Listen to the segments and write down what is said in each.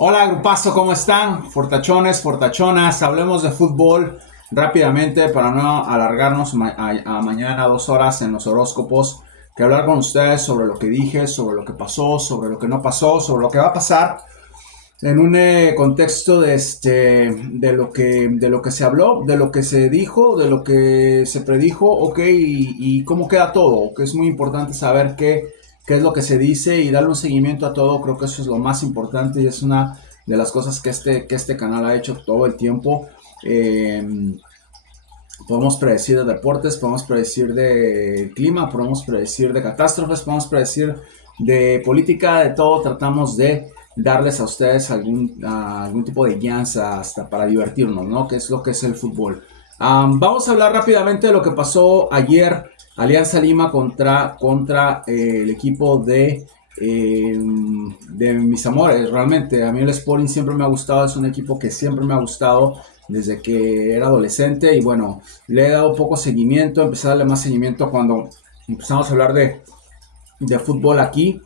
Hola, grupazo, ¿cómo están? Fortachones, fortachonas, hablemos de fútbol rápidamente para no alargarnos a mañana 2 horas en los horóscopos. Que hablar con ustedes sobre lo que dije, sobre lo que pasó, sobre lo que no pasó, sobre lo que va a pasar en un contexto de lo que se habló, de lo que se dijo, de lo que se predijo, ok, y cómo queda todo, que es muy importante saber qué es lo que se dice y darle un seguimiento a todo. Creo que eso es lo más importante y es una de las cosas que este canal ha hecho todo el tiempo. Eh, Podemos predecir de deportes, podemos predecir de clima, podemos predecir de catástrofes, podemos predecir de política, de todo. Tratamos de darles a ustedes algún tipo de guianza hasta para divertirnos, ¿no? Que es lo que es el fútbol. Vamos a hablar rápidamente de lo que pasó ayer. Alianza Lima contra el equipo de mis amores. Realmente a mí el Sporting siempre me ha gustado, es un equipo que siempre me ha gustado desde que era adolescente y bueno, le he dado poco seguimiento, empecé a darle más seguimiento cuando empezamos a hablar de fútbol aquí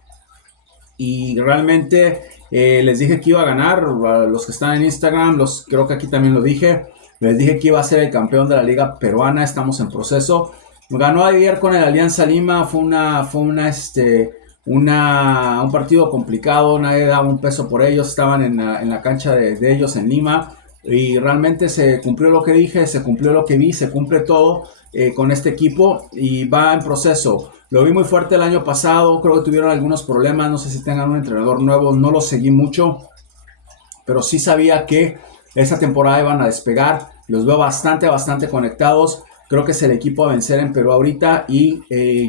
y realmente les dije que iba a ganar. A los que están en Instagram, creo que aquí también lo dije, les dije que iba a ser el campeón de la liga peruana. Estamos en proceso. Ganó ayer con el Alianza Lima. Un partido complicado, nadie daba un peso por ellos, estaban en la cancha de ellos en Lima y realmente se cumplió lo que dije, se cumplió lo que vi, se cumple todo con este equipo y va en proceso. Lo vi muy fuerte el año pasado, creo que tuvieron algunos problemas, no sé si tengan un entrenador nuevo, no lo seguí mucho, pero sí sabía que esa temporada iban a despegar. Los veo bastante conectados. Creo que es el equipo a vencer en Perú ahorita y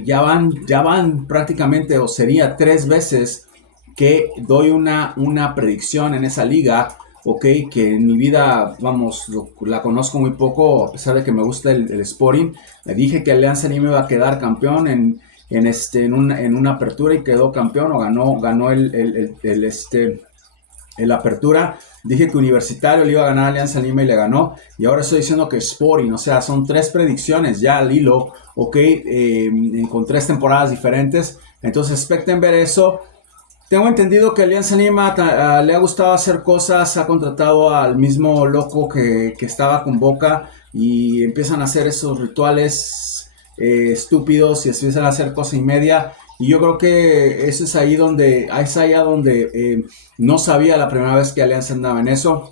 ya van prácticamente, o sería 3 veces que doy una predicción en esa liga, ok, que en mi vida, vamos, la conozco muy poco, a pesar de que me gusta el Sporting. Le dije que Alianza Lima iba a quedar campeón en una apertura y quedó campeón o ganó la apertura. Dije que Universitario le iba a ganar a Alianza Lima y le ganó. Y ahora estoy diciendo que Sporting, o sea, son 3 predicciones ya al hilo, ok, con 3 temporadas diferentes. Entonces expecten ver eso. Tengo entendido que Alianza Lima le ha gustado hacer cosas, ha contratado al mismo loco que estaba con Boca y empiezan a hacer esos rituales estúpidos y empiezan a hacer cosa y media. Y yo creo que eso es allá donde no sabía la primera vez que Alianza andaba en eso.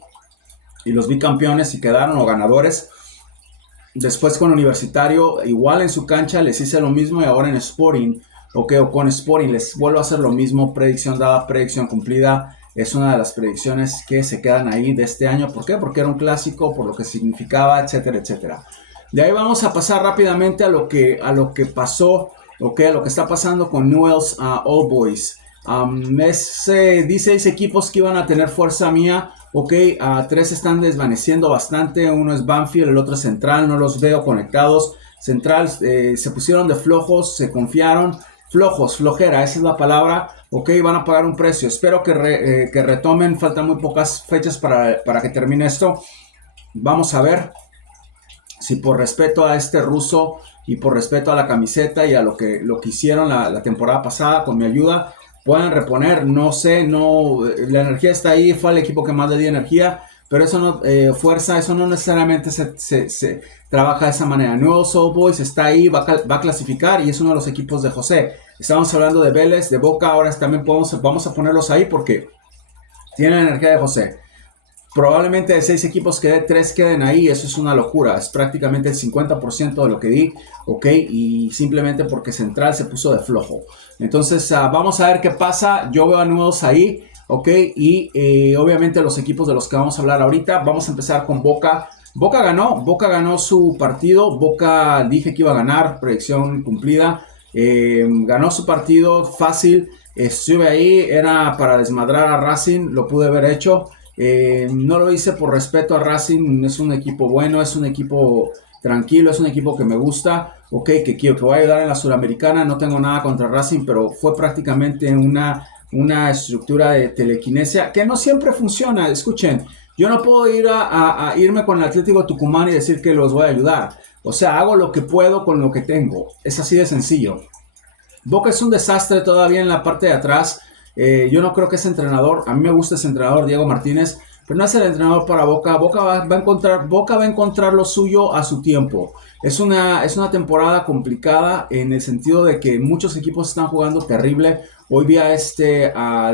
Y los vi campeones y quedaron o ganadores. Después con Universitario, igual en su cancha les hice lo mismo y ahora en Sporting, okay, o con Sporting les vuelvo a hacer lo mismo. Predicción dada, predicción cumplida. Es una de las predicciones que se quedan ahí de este año. ¿Por qué? Porque era un clásico, por lo que significaba, etcétera, etcétera. De ahí vamos a pasar rápidamente a lo que pasó, okay, a lo que está pasando con Newell's Old Boys. Dice 6 equipos que iban a tener fuerza mía. Ok, 3 están desvaneciendo bastante. Uno es Banfield, el otro es Central. No los veo conectados. Central se pusieron de flojos, se confiaron. Flojos, flojera, esa es la palabra. Ok, van a pagar un precio. Espero que retomen. Faltan muy pocas fechas para que termine esto. Vamos a ver si por respeto a este ruso y por respeto a la camiseta y a lo que hicieron la temporada pasada con mi ayuda, pueden reponer. No sé, no, la energía está ahí, fue el equipo que más le dio energía, pero eso no, fuerza, eso no necesariamente se trabaja de esa manera. Nuevo Soul Boys está ahí, va a clasificar y es uno de los equipos de José. Estamos hablando de Vélez, de Boca, ahora también vamos a ponerlos ahí porque tienen la energía de José. Probablemente de 6 equipos 3 queden ahí. Eso es una locura. Es prácticamente el 50% de lo que di. Ok. Y simplemente porque Central se puso de flojo. Entonces vamos a ver qué pasa. Yo veo a nuevos ahí. Ok. Y obviamente los equipos de los que vamos a hablar ahorita. Vamos a empezar con Boca. Boca ganó su partido. Boca dije que iba a ganar. Predicción cumplida. Ganó su partido fácil. Estuve ahí. Era para desmadrar a Racing. Lo pude haber hecho. No lo hice por respeto a Racing. Es un equipo bueno, es un equipo tranquilo, es un equipo que me gusta, ok, que quiero que voy a ayudar en la Suramericana. No tengo nada contra Racing, pero fue prácticamente una estructura de telequinesia que no siempre funciona. Escuchen, yo no puedo irme con el Atlético Tucumán y decir que los voy a ayudar. O sea, hago lo que puedo con lo que tengo. Es así de sencillo. Boca es un desastre todavía en la parte de atrás. Yo no creo que ese entrenador, a mí me gusta ese entrenador, Diego Martínez, pero no es el entrenador para Boca. Boca va a encontrar lo suyo a su tiempo. Es una temporada complicada en el sentido de que muchos equipos están jugando terrible. Hoy vi a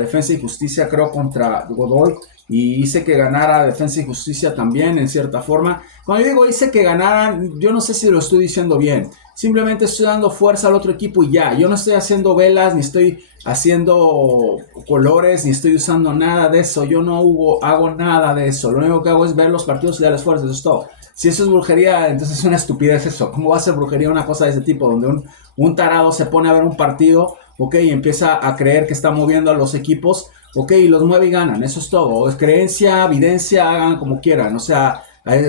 Defensa y Justicia, creo, contra Godoy. Y hice que ganara Defensa y Justicia también, en cierta forma. Cuando yo digo hice que ganaran, yo no sé si lo estoy diciendo bien. Simplemente estoy dando fuerza al otro equipo y ya. Yo no estoy haciendo velas, ni estoy haciendo colores, ni estoy usando nada de eso. Yo no hago nada de eso. Lo único que hago es ver los partidos y darles fuerza. Eso es todo. Si eso es brujería, entonces es una estupidez eso. ¿Cómo va a ser brujería una cosa de ese tipo? Donde un tarado se pone a ver un partido, ok, y empieza a creer que está moviendo a los equipos, ok, y los mueve y ganan. Eso es todo. Es creencia, evidencia, hagan como quieran. O sea,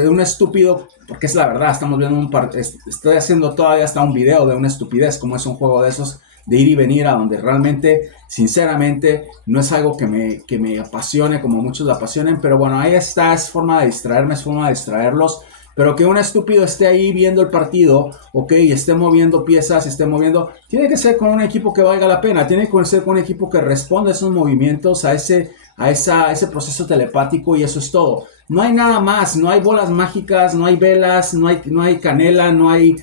un estúpido, porque es la verdad, estamos viendo estoy haciendo todavía hasta un video de una estupidez, como es un juego de esos, de ir y venir, a donde realmente, sinceramente, no es algo que me apasione como muchos la apasionen, pero bueno, ahí está, es forma de distraerme, es forma de distraerlos. Pero que un estúpido esté ahí viendo el partido, ok, y esté moviendo piezas, tiene que ser con un equipo que valga la pena, tiene que ser con un equipo que responda a esos movimientos, a ese proceso telepático, y eso es todo. No hay nada más, no hay bolas mágicas, no hay velas, no hay canela, no hay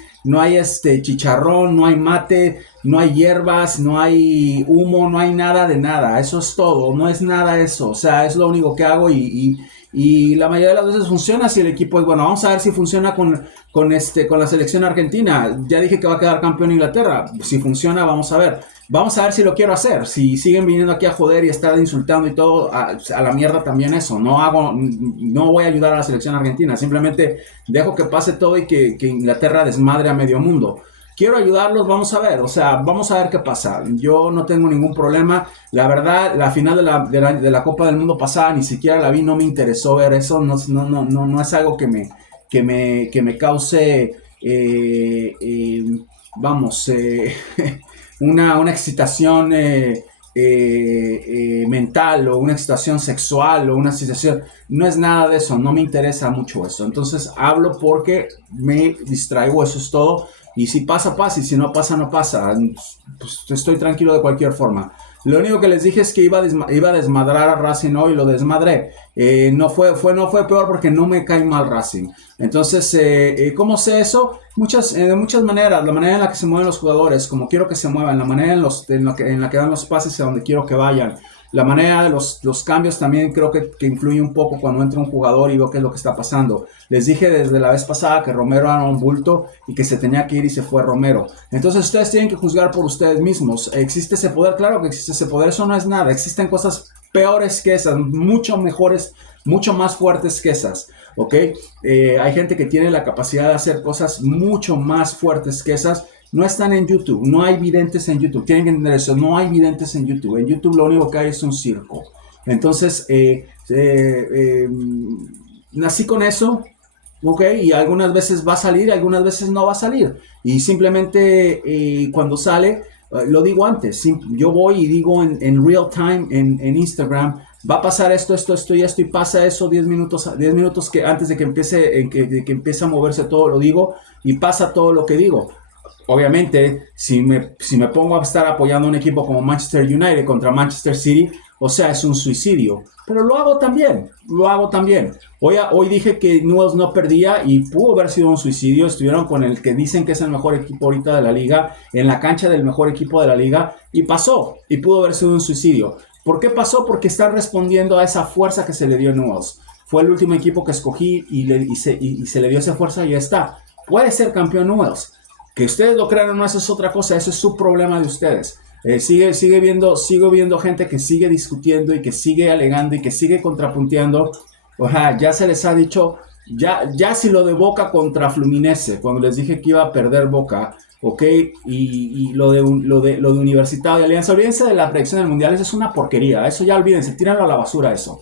chicharrón, no hay mate, no hay hierbas, no hay humo, no hay nada de nada. Eso es todo, no es nada eso. O sea, es lo único que hago y la mayoría de las veces funciona si el equipo es bueno. Vamos a ver si funciona con la selección argentina. Ya dije que va a quedar campeón Inglaterra. Si funciona, vamos a ver. Vamos a ver si lo quiero hacer. Si siguen viniendo aquí a joder y estar insultando y todo, a la mierda también eso. No voy a ayudar a la selección argentina. Simplemente dejo que pase todo y que Inglaterra desmadre a medio mundo. Quiero ayudarlos, vamos a ver, o sea, vamos a ver qué pasa. Yo no tengo ningún problema. La verdad, la final de la Copa del Mundo pasada ni siquiera la vi, no me interesó ver eso. No es algo que me cause, vamos, una excitación mental, o una excitación sexual, o una excitación. No es nada de eso, no me interesa mucho eso. Entonces hablo porque me distraigo, eso es todo. Y si pasa, pasa. Y si no pasa, no pasa. Pues estoy tranquilo de cualquier forma. Lo único que les dije es que iba a desmadrar a Racing hoy, y lo desmadré. No fue peor porque no me cae mal Racing. Entonces, ¿cómo sé eso? De muchas maneras. La manera en la que se mueven los jugadores, como quiero que se muevan. La manera en la que dan los pases a donde quiero que vayan. La manera de los cambios también creo que influye un poco cuando entra un jugador y veo qué es lo que está pasando. Les dije desde la vez pasada que Romero era un bulto y que se tenía que ir, y se fue Romero. Entonces ustedes tienen que juzgar por ustedes mismos. ¿Existe ese poder? Claro que existe ese poder. Eso no es nada. Existen cosas peores que esas, mucho mejores, mucho más fuertes que esas. ¿Ok? Hay gente que tiene la capacidad de hacer cosas mucho más fuertes que esas. No están en YouTube, no hay videntes en YouTube. Tienen que entender eso, no hay videntes en YouTube. En YouTube lo único que hay es un circo. Entonces, nací con eso, ok, y algunas veces va a salir, algunas veces no va a salir. Y simplemente cuando sale, lo digo antes. Yo voy y digo en real time en Instagram, va a pasar esto y esto, y pasa eso 10 minutos que antes de que empiece a moverse todo, lo digo, y pasa todo lo que digo. Obviamente, si me pongo a estar apoyando a un equipo como Manchester United contra Manchester City, o sea, es un suicidio. Pero lo hago también. Hoy dije que Newell's no perdía y pudo haber sido un suicidio. Estuvieron con el que dicen que es el mejor equipo ahorita de la liga, en la cancha del mejor equipo de la liga, y pasó. Y pudo haber sido un suicidio. ¿Por qué pasó? Porque están respondiendo a esa fuerza que se le dio a Newell's. Fue el último equipo que escogí y se le dio esa fuerza y ya está. Puede ser campeón Newell's. Que ustedes lo crean o no, eso es otra cosa, eso es su problema de ustedes. Sigo viendo gente que sigue discutiendo y que sigue alegando y que sigue contrapunteando. O sea, ya se les ha dicho, ya si lo de Boca contra Fluminense, cuando les dije que iba a perder Boca, ok, y lo de Universitario de Alianza, olvídense de la predicción del Mundial, eso es una porquería, eso ya olvídense, tírenlo a la basura eso.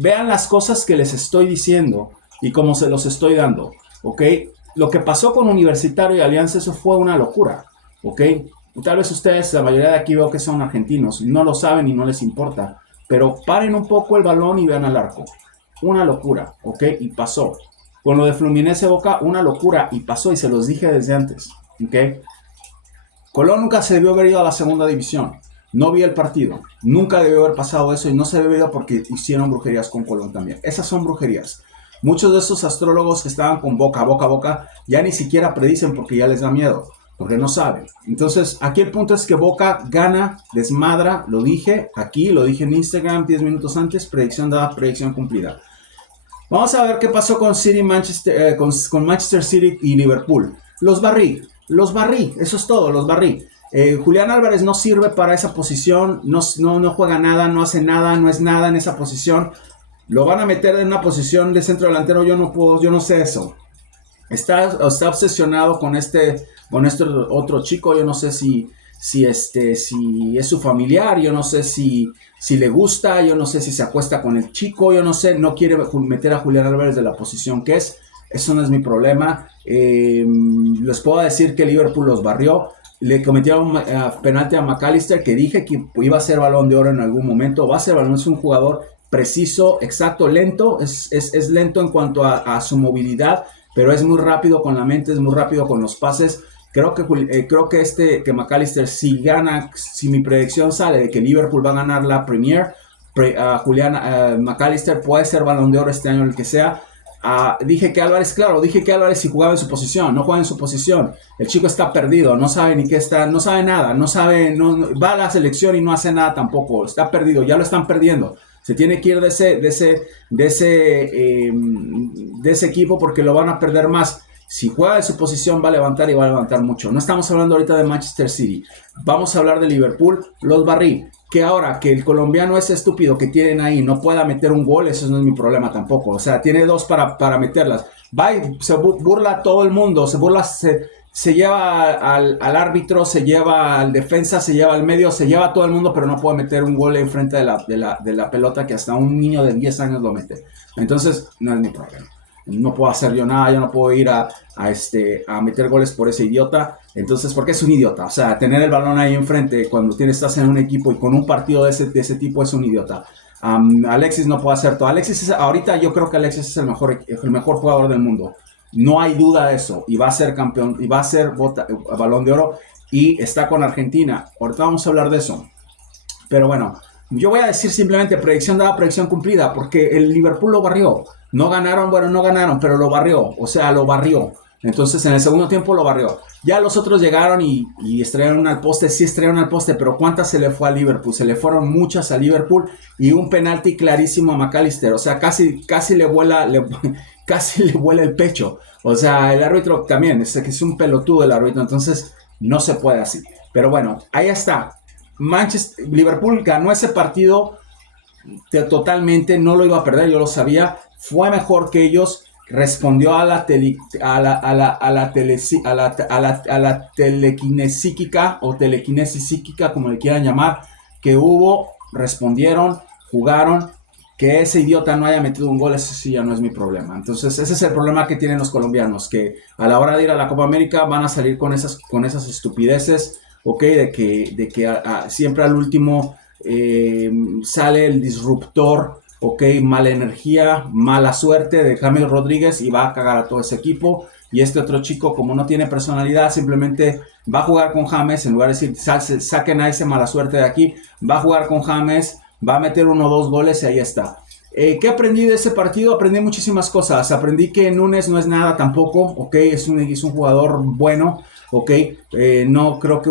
Vean las cosas que les estoy diciendo y cómo se los estoy dando, ok. Lo que pasó con Universitario y Alianza, eso fue una locura, ¿ok? Tal vez ustedes, la mayoría de aquí veo que son argentinos, no lo saben y no les importa, pero paren un poco el balón y vean al arco. Una locura, ¿ok? Y pasó. Con lo de Fluminense Boca, una locura y pasó, y se los dije desde antes, ¿ok? Colón nunca se debió haber ido a la segunda división. No vi el partido. Nunca debió haber pasado eso y no se debió porque hicieron brujerías con Colón también. Esas son brujerías. Muchos de esos astrólogos que estaban con boca, ya ni siquiera predicen porque ya les da miedo, porque no saben. Entonces, aquí el punto es que Boca gana, desmadra, lo dije aquí, lo dije en Instagram 10 minutos antes, predicción dada, predicción cumplida. Vamos a ver qué pasó con con Manchester City y Liverpool. Los barrí, eso es todo, los barrí. Julián Álvarez no sirve para esa posición, no juega nada, no hace nada, no es nada en esa posición. Lo van a meter en una posición de centro delantero, yo no sé eso. Está obsesionado con este otro chico, yo no sé si es su familiar, yo no sé si le gusta, yo no sé si se acuesta con el chico, yo no sé, no quiere meter a Julián Álvarez de la posición que es, eso no es mi problema. Les puedo decir que Liverpool los barrió, le cometieron penalti a McAllister, que dije que iba a ser Balón de Oro en algún momento, va a ser Balón, es un jugador preciso, exacto, lento, es lento en cuanto a su movilidad, pero es muy rápido con la mente, es muy rápido con los pases. Creo que McAllister, si mi predicción sale de que Liverpool va a ganar la Premier, Julián McAllister puede ser Balón de Oro este año, el que sea. Dije que Álvarez si jugaba en su posición, no juega en su posición. El chico está perdido, no sabe ni qué está, no sabe nada, va a la selección y no hace nada tampoco, está perdido, ya lo están perdiendo. Se tiene que ir de ese equipo porque lo van a perder más. Si juega en su posición va a levantar y va a levantar mucho. No estamos hablando ahorita de Manchester City. Vamos a hablar de Liverpool. Los barrí. Que ahora que el colombiano ese estúpido que tienen ahí no pueda meter un gol, eso no es mi problema tampoco. O sea, tiene dos para meterlas. Va y se burla a todo el mundo. Se lleva al árbitro, se lleva al defensa, se lleva al medio, se lleva a todo el mundo, pero no puede meter un gol enfrente de la pelota que hasta un niño de 10 años lo mete. Entonces, no es mi problema. No puedo hacer yo nada, yo no puedo ir a meter goles por ese idiota. Entonces, porque es un idiota. O sea, tener el balón ahí enfrente cuando estás en un equipo y con un partido de ese tipo es un idiota. Alexis no puede hacer todo. Ahorita yo creo que Alexis es el mejor jugador del mundo. No hay duda de eso. Y va a ser campeón, y va a ser Balón de Oro. Y está con Argentina. Ahorita vamos a hablar de eso. Pero bueno, yo voy a decir simplemente predicción dada, predicción cumplida, porque el Liverpool lo barrió. No ganaron, pero lo barrió. O sea, lo barrió. Entonces, en el segundo tiempo lo barrió. Ya los otros llegaron y estrellaron al poste. Sí estrellaron al poste, pero ¿cuántas se le fue a Liverpool? Se le fueron muchas a Liverpool y un penalti clarísimo a McAllister. O sea, casi le vuela el pecho. O sea, el árbitro también, es un pelotudo el árbitro. Entonces, no se puede así. Pero bueno, ahí está. Liverpool ganó ese partido totalmente, no lo iba a perder, yo lo sabía, fue mejor que ellos, respondió a la telequinesíquica o telequinesis psíquica, como le quieran llamar, que hubo, respondieron, jugaron. Que ese idiota no haya metido un gol, eso sí ya no es mi problema. Entonces ese es el problema que tienen los colombianos, que a la hora de ir a la Copa América van a salir con esas estupideces, ok, de que siempre al último sale el disruptor, ok, mala energía, mala suerte de James Rodríguez y va a cagar a todo ese equipo. Y este otro chico, como no tiene personalidad, simplemente va a jugar con James, en lugar de decir saquen a ese mala suerte de aquí, va a jugar con James, va a meter 1 o 2 goles y ahí está. ¿Qué aprendí de ese partido? Aprendí muchísimas cosas. Aprendí que Núñez no es nada tampoco, ok, es un jugador bueno, ok. No creo que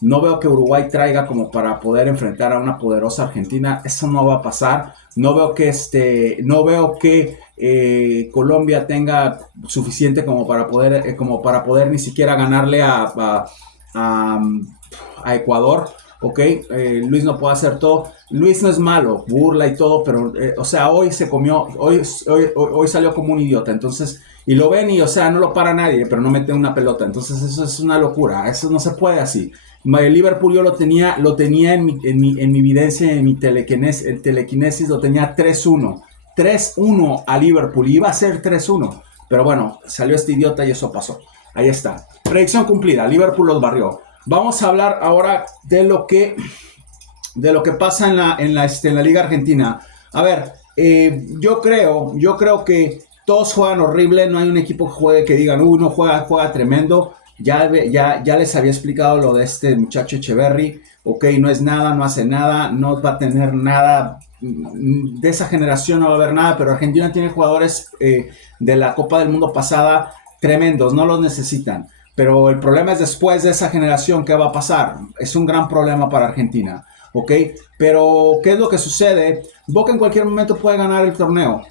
no veo que Uruguay traiga como para poder enfrentar a una poderosa Argentina. Eso no va a pasar. No veo que Colombia tenga suficiente como para poder ni siquiera ganarle a Ecuador. Ok, Luis no puede hacer todo. Luis no es malo, burla y todo, pero o sea, hoy salió como un idiota. Entonces, y lo ven y o sea, no lo para nadie, pero no mete una pelota. Entonces eso es una locura, eso no se puede así. El Liverpool yo lo tenía en mi videncia, en mi telequinesis lo tenía 3-1 a Liverpool, iba a ser 3-1, pero bueno, salió este idiota y eso pasó. Ahí está, predicción cumplida, Liverpool los barrió. Vamos a hablar ahora de lo que pasa en la Liga Argentina. A ver, yo creo que todos juegan horrible, no hay un equipo que juegue que digan, no juega tremendo. Ya les había explicado lo de este muchacho Echeverry. Ok, no es nada, no hace nada, no va a tener nada. De esa generación no va a haber nada, pero Argentina tiene jugadores de la Copa del Mundo pasada tremendos, no los necesitan. Pero el problema es después de esa generación, ¿qué va a pasar? Es un gran problema para Argentina. ¿Ok? Pero, ¿qué es lo que sucede? Boca en cualquier momento puede ganar el torneo.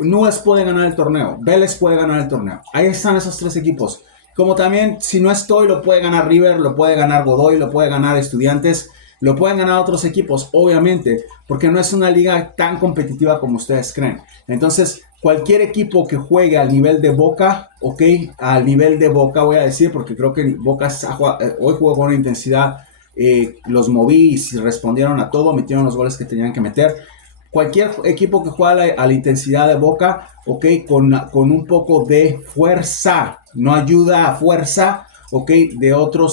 Nubes puede ganar el torneo. Vélez puede ganar el torneo. Ahí están esos tres equipos. Como también, si no estoy, lo puede ganar River, lo puede ganar Godoy, lo puede ganar Estudiantes, lo pueden ganar otros equipos, obviamente, porque no es una liga tan competitiva como ustedes creen. Entonces, cualquier equipo que juegue al nivel de Boca, ok, al nivel de Boca voy a decir, porque creo que Boca hoy jugó con una intensidad, los moví y respondieron a todo, metieron los goles que tenían que meter. Cualquier equipo que juega a la intensidad de Boca, ok, con un poco de fuerza, no ayuda a fuerza, ok, de otro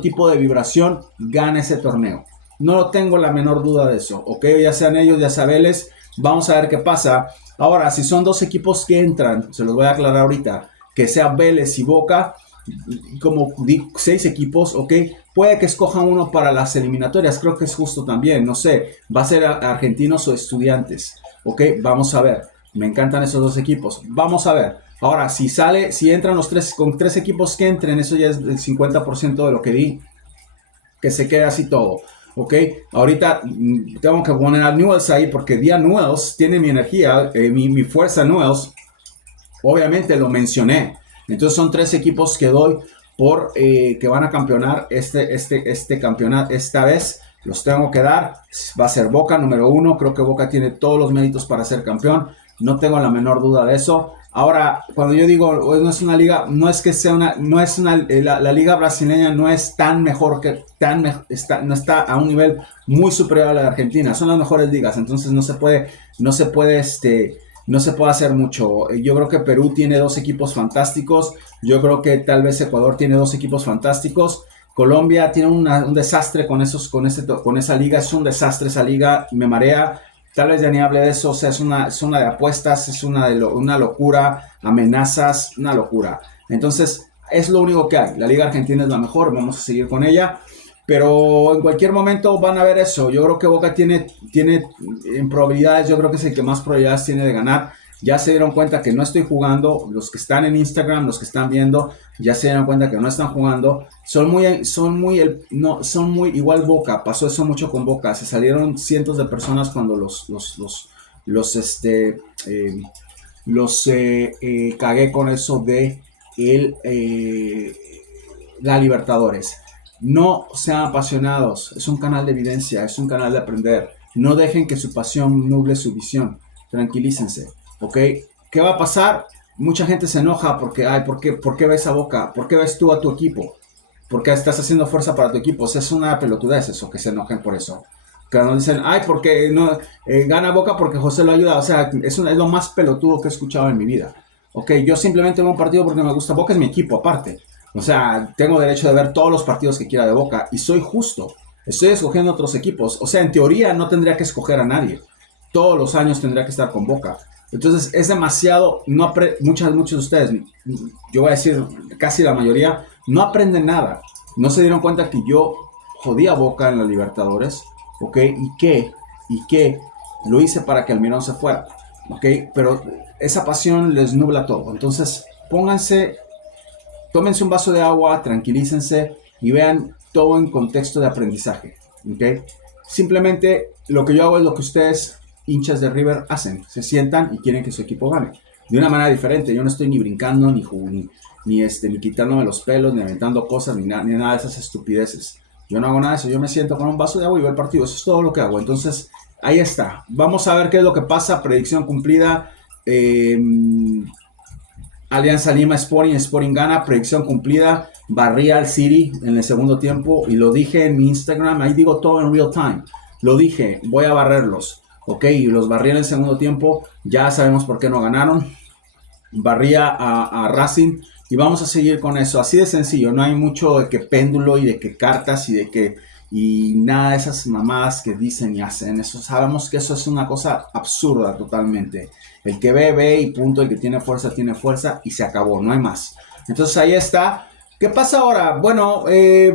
tipo de vibración, gana ese torneo. No tengo la menor duda de eso, ok, ya sean ellos, ya sea Vélez, vamos a ver qué pasa. Ahora, si son dos equipos que entran, se los voy a aclarar ahorita, que sea Vélez y Boca, como 6 equipos, ok, puede que escojan uno para las eliminatorias, creo que es justo también, no sé, va a ser Argentinos o Estudiantes, ok, vamos a ver, me encantan esos dos equipos, vamos a ver. Ahora, si entran los tres, con 3 equipos que entren, eso ya es el 50% de lo que di, que se quede así todo, ok, ahorita tengo que poner a Newells ahí, porque di a Newells, tiene mi energía, mi fuerza Newells, obviamente lo mencioné. Entonces son 3 equipos que doy por que van a campeonar este campeonato esta vez. Los tengo que dar. Va a ser Boca número 1. Creo que Boca tiene todos los méritos para ser campeón. No tengo la menor duda de eso. Ahora, cuando yo digo no es una liga, no es que sea la liga brasileña no es tan mejor no está a un nivel muy superior a la de Argentina. Son las mejores ligas, entonces no se puede hacer mucho. Yo creo que Perú tiene 2 equipos fantásticos. Yo creo que tal vez Ecuador tiene 2 equipos fantásticos. Colombia tiene un desastre con esa liga. Es un desastre esa liga. Me marea. Tal vez ya ni hable de eso. O sea, es una de apuestas. Es una locura. Amenazas. Una locura. Entonces, es lo único que hay. La Liga Argentina es la mejor. Vamos a seguir con ella. Pero en cualquier momento van a ver eso. Yo creo que Boca tiene en probabilidades, yo creo que es el que más probabilidades tiene de ganar. Ya se dieron cuenta que no estoy jugando. Los que están en Instagram, los que están viendo, ya se dieron cuenta que no están jugando. Son muy igual Boca. Pasó eso mucho con Boca. Se salieron cientos de personas cuando cagué con eso de la Libertadores. No sean apasionados, es un canal de evidencia, es un canal de aprender. No dejen que su pasión nuble su visión. Tranquilícense, ¿ok? ¿Qué va a pasar? Mucha gente se enoja porque, ¿por qué ves a Boca? ¿Por qué ves tú a tu equipo? ¿Por qué estás haciendo fuerza para tu equipo? O sea, es una pelotudez eso, que se enojen por eso. Cuando dicen, porque no gana Boca porque José lo ayuda. O sea, es lo más pelotudo que he escuchado en mi vida. Ok, yo simplemente veo un partido porque me gusta. Boca es mi equipo aparte. O sea, tengo derecho de ver todos los partidos que quiera de Boca y soy justo. Estoy escogiendo otros equipos. O sea, en teoría no tendría que escoger a nadie. Todos los años tendría que estar con Boca. Entonces es demasiado, muchos de ustedes, yo voy a decir casi la mayoría, no aprenden nada. No se dieron cuenta que yo jodí a Boca en la Libertadores, ¿ok? Y que lo hice para que Almirón se fuera, ¿ok? Pero esa pasión les nubla todo. Entonces tómense un vaso de agua, tranquilícense y vean todo en contexto de aprendizaje, ¿ok? Simplemente lo que yo hago es lo que ustedes, hinchas de River, hacen. Se sientan y quieren que su equipo gane. De una manera diferente. Yo no estoy ni brincando, ni quitándome los pelos, ni aventando cosas, ni nada de esas estupideces. Yo no hago nada de eso. Yo me siento con un vaso de agua y veo el partido. Eso es todo lo que hago. Entonces, ahí está. Vamos a ver qué es lo que pasa. Predicción cumplida. Alianza Lima Sporting gana. Predicción cumplida. Barría al City en el segundo tiempo. Y lo dije en mi Instagram. Ahí digo todo en real time. Lo dije. Voy a barrerlos. Ok, y los barría en el segundo tiempo. Ya sabemos por qué no ganaron. Barría a Racing. Y vamos a seguir con eso. Así de sencillo. No hay mucho de que péndulo y de que cartas y nada de esas mamadas que dicen y hacen. Eso sabemos que eso es una cosa absurda totalmente. El que ve y punto. El que tiene fuerza y se acabó. No hay más. Entonces ahí está. ¿Qué pasa ahora? Bueno,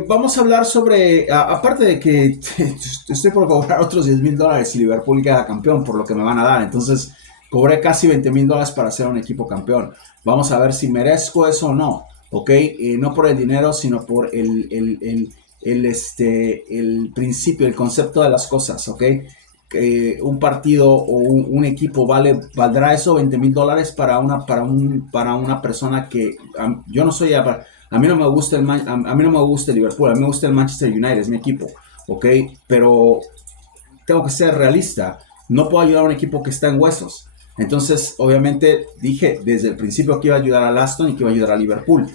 vamos a hablar sobre, aparte de que estoy por cobrar otros $10,000 si Liverpool queda campeón, por lo que me van a dar. Entonces, cobré casi $20,000 para ser un equipo campeón. Vamos a ver si merezco eso o no, ¿ok? No por el dinero, sino por el principio, el concepto de las cosas, ¿ok? Un partido o un equipo valdrá eso $20,000 para una persona que yo no soy. A mí no me gusta a mí no me gusta el Liverpool, a mí me gusta el Manchester United, es mi equipo, ¿ok? Pero tengo que ser realista, no puedo ayudar a un equipo que está en huesos. Entonces, obviamente, dije desde el principio que iba a ayudar a Aston y que iba a ayudar a Liverpool.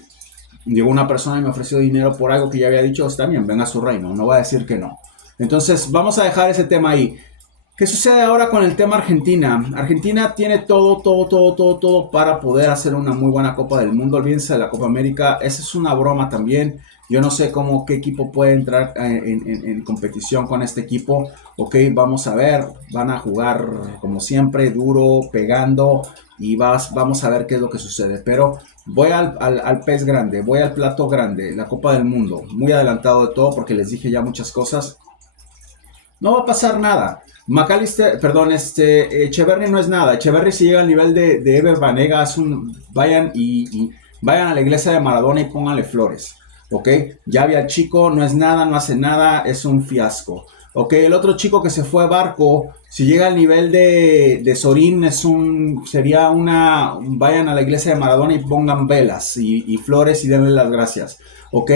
Llegó una persona y me ofreció dinero por algo que ya había dicho, está bien, venga a su reino, no voy a decir que no. Entonces, vamos a dejar ese tema ahí. ¿Qué sucede ahora con el tema Argentina? Argentina tiene todo para poder hacer una muy buena Copa del Mundo. Olvídense de la Copa América. Esa es una broma también. Yo no sé qué equipo puede entrar en competición con este equipo. Ok, vamos a ver. Van a jugar como siempre, duro, pegando. Y vamos a ver qué es lo que sucede. Pero voy al pez grande, voy al plato grande, la Copa del Mundo. Muy adelantado de todo porque les dije ya muchas cosas. No va a pasar nada. McAllister, perdón, Echeverry no es nada. Echeverry si llega al nivel de Ever Banega, vayan y vayan a la iglesia de Maradona y pónganle flores. ¿Ok? Ya había el chico, no es nada, no hace nada, es un fiasco. Ok, el otro chico que se fue a Barco, si llega al nivel de Sorín, vayan a la iglesia de Maradona y pongan velas y flores y denle las gracias. Ok,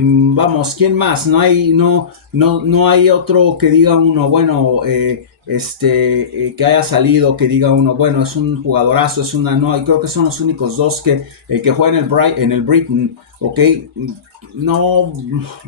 vamos, ¿quién más? No hay otro que diga uno, bueno, que haya salido, que diga uno, bueno, es un jugadorazo, no, y creo que son los únicos dos el que juega en el Brighton, ok, no,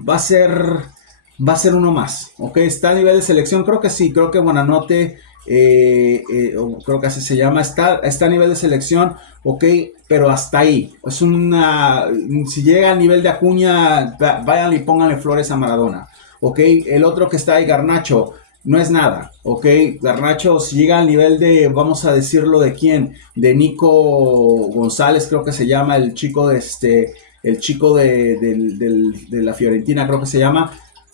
va a ser uno más, ok, está a nivel de selección, creo que sí, creo que Buenanote, creo que así se llama, está a nivel de selección, ok, pero hasta ahí. Si llega al nivel de Acuña, vayan y pónganle flores a Maradona, ok. El otro que está ahí, Garnacho, no es nada, ok. Garnacho, si llega al nivel vamos a decirlo, ¿de quién? De Nico González, creo que se llama, el chico de la Fiorentina, creo que se llama.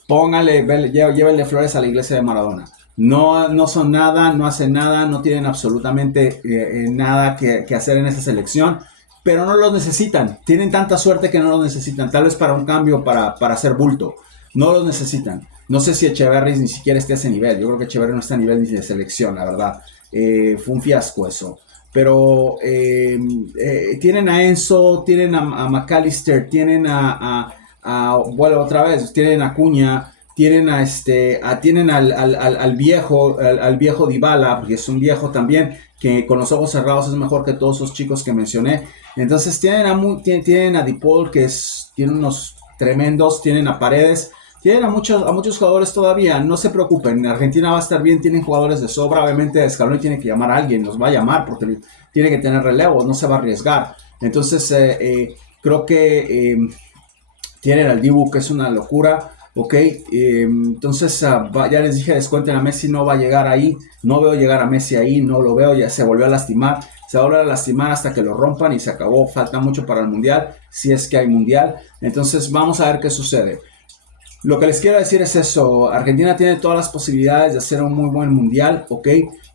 Póngale, llévenle flores a la iglesia de Maradona. No son nada, no hacen nada, no tienen absolutamente nada que hacer en esa selección, pero no los necesitan. Tienen tanta suerte que no los necesitan. Tal vez para un cambio, para hacer bulto. No los necesitan. No sé si Echeverry ni siquiera esté a ese nivel. Yo creo que Echeverry no está a nivel ni de selección, la verdad. Fue un fiasco eso. Pero tienen a Enzo, tienen a McAllister, tienen bueno, otra vez, tienen a Acuña, tienen tienen al viejo Dybala, porque es un viejo también, que con los ojos cerrados es mejor que todos esos chicos que mencioné. Entonces tienen a DePaul, tiene unos tremendos, tienen a Paredes, tienen a muchos jugadores todavía. No se preocupen, Argentina va a estar bien, tienen jugadores de sobra. Obviamente Scaloni tiene que llamar a alguien, los va a llamar porque tiene que tener relevo, no se va a arriesgar. Entonces creo que tienen al Dibu, que es una locura. Ok, entonces ya les dije, descuenten a Messi, no va a llegar ahí, no veo llegar a Messi ahí, no lo veo, ya se volvió a lastimar, se va a volver a lastimar hasta que lo rompan y se acabó, falta mucho para el Mundial, si es que hay Mundial. Entonces vamos a ver qué sucede. Lo que les quiero decir es eso, Argentina tiene todas las posibilidades de hacer un muy buen Mundial, ok,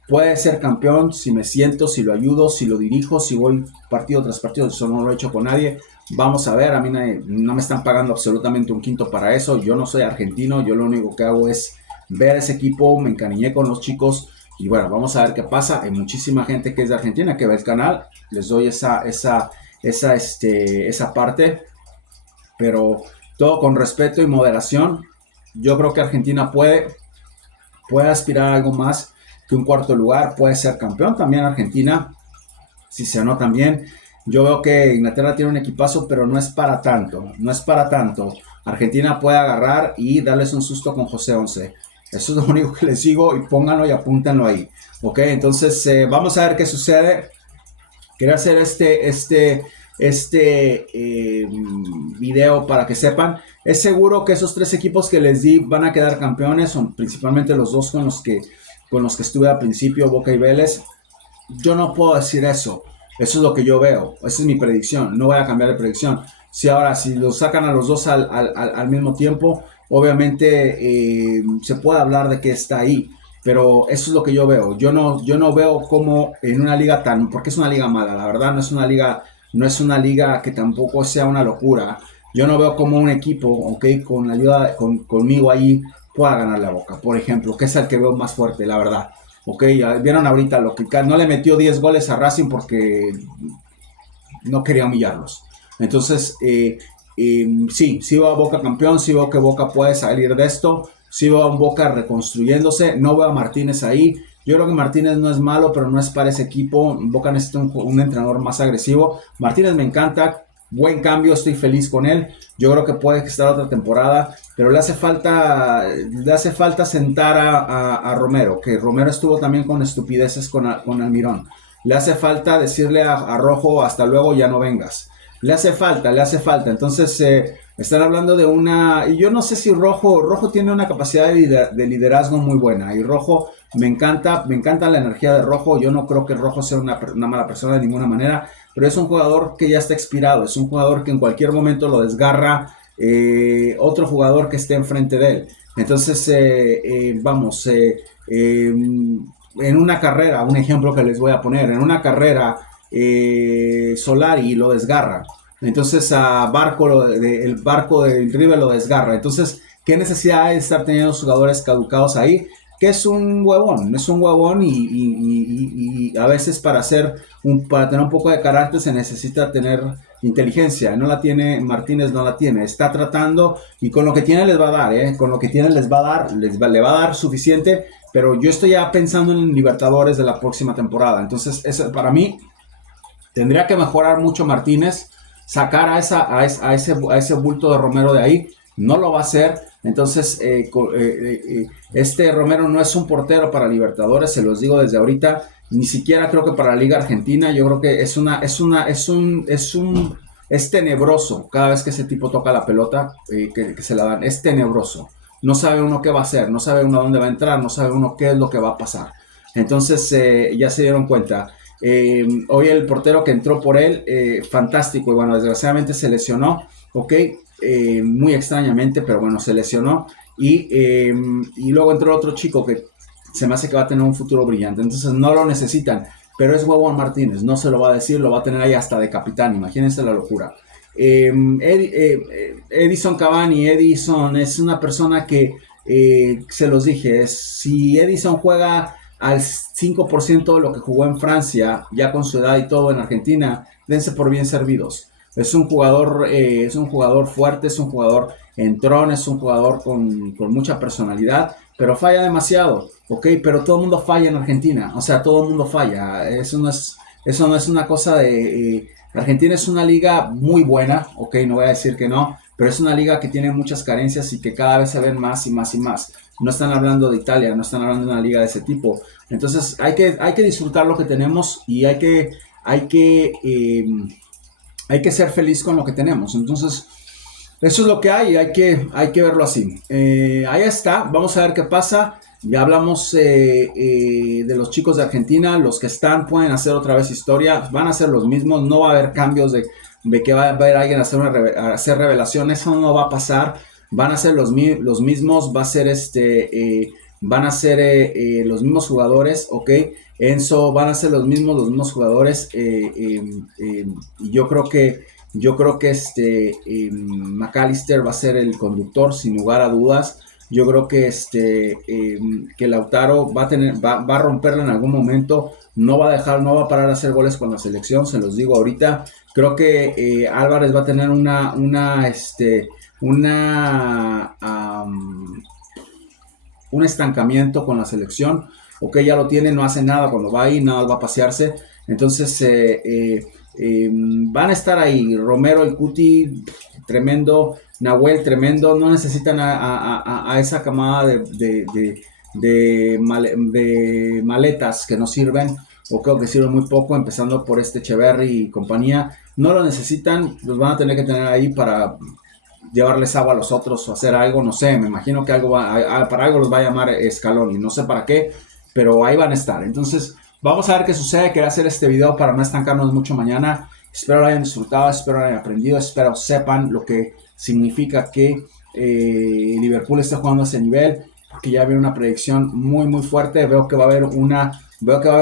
puede ser campeón si me siento, si lo ayudo, si lo dirijo, si voy partido tras partido, eso no lo he hecho con nadie. Vamos a ver, a mí no me están pagando absolutamente un quinto para eso, yo no soy argentino, yo lo único que hago es ver ese equipo, me encariñé con los chicos y bueno, vamos a ver qué pasa. Hay muchísima gente que es de Argentina que ve el canal, les doy esa parte, pero todo con respeto y moderación. Yo creo que Argentina puede aspirar a algo más que un cuarto lugar, puede ser campeón también Argentina, si se anota bien. Yo veo que Inglaterra tiene un equipazo, pero no es para tanto, no es para tanto. Argentina puede agarrar y darles un susto con José Once. Eso es lo único que les digo y pónganlo y apúntenlo ahí. Ok, entonces vamos a ver qué sucede. Quería hacer video para que sepan. Es seguro que esos tres equipos que les di van a quedar campeones, son principalmente los dos con los que estuve al principio, Boca y Vélez. Yo no puedo decir eso. Eso es lo que yo veo. Esa es mi predicción. No voy a cambiar de predicción. Si ahora, si los sacan a los dos al mismo tiempo, obviamente se puede hablar de que está ahí. Pero eso es lo que yo veo. Yo no veo como en una liga tan, porque es una liga mala, la verdad no es una liga que tampoco sea una locura. Yo no veo como un equipo, ok, con ayuda, conmigo ahí pueda ganar la Boca, por ejemplo, que es el que veo más fuerte, la verdad. Ok, ya vieron ahorita lo que no le metió 10 goles a Racing porque no quería humillarlos. Entonces, sí veo a Boca campeón, sí veo que Boca puede salir de esto, sí veo a un Boca reconstruyéndose, no veo a Martínez ahí. Yo creo que Martínez no es malo, pero no es para ese equipo. Boca necesita un entrenador más agresivo. Martínez me encanta, buen cambio, estoy feliz con él. Yo creo que puede estar otra temporada, pero le hace falta sentar a Romero, que Romero estuvo también con estupideces con Almirón. Le hace falta decirle a Rojo, hasta luego, ya no vengas. Le hace falta. Entonces, están hablando de una... Y yo no sé si Rojo tiene una capacidad de liderazgo muy buena. Y Rojo, me encanta la energía de Rojo. Yo no creo que Rojo sea una mala persona de ninguna manera. Pero es un jugador que ya está expirado. Es un jugador que en cualquier momento lo desgarra otro jugador que esté enfrente de él. Entonces, vamos... en una carrera, un ejemplo que les voy a poner, en una carrera Solari lo desgarra, entonces a Barco, el Barco del River lo desgarra, entonces ¿qué necesidad hay de estar teniendo jugadores caducados ahí? Que es un huevón y a veces para tener un poco de carácter se necesita tener inteligencia, no la tiene Martínez, no la tiene, está tratando y con lo que tiene les va a dar, con lo que tiene les va a dar, le va a dar suficiente, pero yo estoy ya pensando en Libertadores de la próxima temporada, entonces eso, para mí tendría que mejorar mucho Martínez, sacar a ese bulto de Romero de ahí, no lo va a hacer. Entonces, este Romero no es un portero para Libertadores, se los digo desde ahorita, ni siquiera creo que para la Liga Argentina. Yo creo que es tenebroso cada vez que ese tipo toca la pelota, que se la dan, es tenebroso. No sabe uno qué va a hacer, no sabe uno a dónde va a entrar, no sabe uno qué es lo que va a pasar. Entonces, ya se dieron cuenta. Hoy el portero que entró por él, fantástico, y bueno, desgraciadamente se lesionó, ok, muy extrañamente, pero bueno, se lesionó, y luego entró otro chico que se me hace que va a tener un futuro brillante, entonces no lo necesitan, pero es huevón Martínez, no se lo va a decir, lo va a tener ahí hasta de capitán, imagínense la locura. Edison Cavani, Edison es una persona que, se los dije, si Edison juega al 5% de lo que jugó en Francia, ya con su edad y todo en Argentina, dense por bien servidos. Es un jugador fuerte, es un jugador entrón, es un jugador con mucha personalidad, pero falla demasiado, ¿ok? Pero todo el mundo falla en Argentina, o sea, todo el mundo falla. Eso no es una cosa de... Argentina es una liga muy buena, ok, no voy a decir que no, pero es una liga que tiene muchas carencias y que cada vez se ven más y más y más. No están hablando de Italia, no están hablando de una liga de ese tipo. Entonces hay que disfrutar lo que tenemos y hay que ser feliz con lo que tenemos. Entonces, eso es lo que hay que verlo así. Ahí está, vamos a ver qué pasa. Ya hablamos de los chicos de Argentina, los que están pueden hacer otra vez historia, van a ser los mismos, no va a haber cambios de que va a haber alguien a hacer revelaciones, eso no va a pasar, van a ser los mismos, van a ser los mismos jugadores, ok, Enzo, van a ser los mismos jugadores, y yo creo que McAllister va a ser el conductor sin lugar a dudas. Yo creo que Lautaro va a romperla en algún momento. No va a parar de hacer goles con la selección, se los digo ahorita. Creo que Álvarez va a tener un estancamiento con la selección. Ok, ya lo tiene, no hace nada cuando va ahí, nada va a pasearse. Entonces, van a estar ahí Romero y Cuti, tremendo, Nahuel, tremendo. No necesitan a esa camada de maletas que no sirven, o creo que sirven muy poco, empezando por Echeverry y compañía. No lo necesitan, los van a tener que tener ahí para llevarles agua a los otros o hacer algo, no sé, me imagino que para algo los va a llamar Scaloni, no sé para qué, pero ahí van a estar. Entonces, vamos a ver qué sucede. Quería hacer este video para no estancarnos mucho mañana. Espero lo hayan disfrutado, espero lo hayan aprendido, espero sepan lo que significa que Liverpool está jugando a ese nivel, porque ya viene una predicción muy fuerte. Veo que va a haber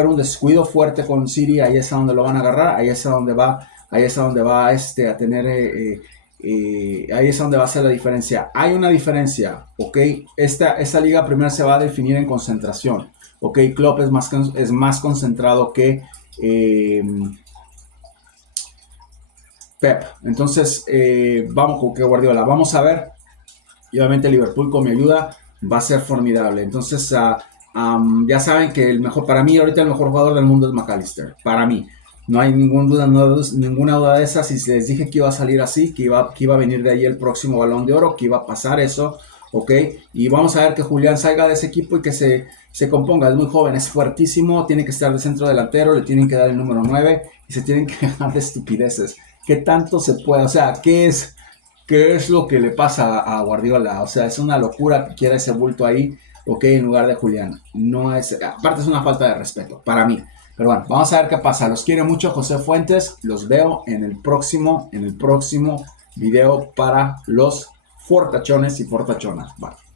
un descuido fuerte con City. Ahí es a donde lo van a agarrar, ahí es a donde va a tener ahí es donde va a ser la diferencia. Hay una diferencia, ok. Esta liga primero se va a definir en concentración, ok. Klopp es más concentrado que Pep. Entonces vamos con que Guardiola, vamos a ver. Y obviamente Liverpool con mi ayuda va a ser formidable. Entonces ya saben que para mí ahorita el mejor jugador del mundo es McAllister. Para mí. No hay ninguna duda de esas. Y les dije que iba a salir así, que iba a venir de ahí el próximo Balón de Oro, que iba a pasar eso, ¿ok? Y vamos a ver que Julián salga de ese equipo y que se componga. Es muy joven, es fuertísimo, tiene que estar de centro delantero, le tienen que dar el número 9 y se tienen que dejar de estupideces. ¿Qué tanto se puede? O sea, ¿qué es lo que le pasa a Guardiola? O sea, es una locura que quiera ese bulto ahí, ok, en lugar de Julián. No es, aparte es una falta de respeto, para mí. Pero bueno, vamos a ver qué pasa. Los quiero mucho, José Fuentes. Los veo en el próximo video para los fortachones y fortachonas. Bye.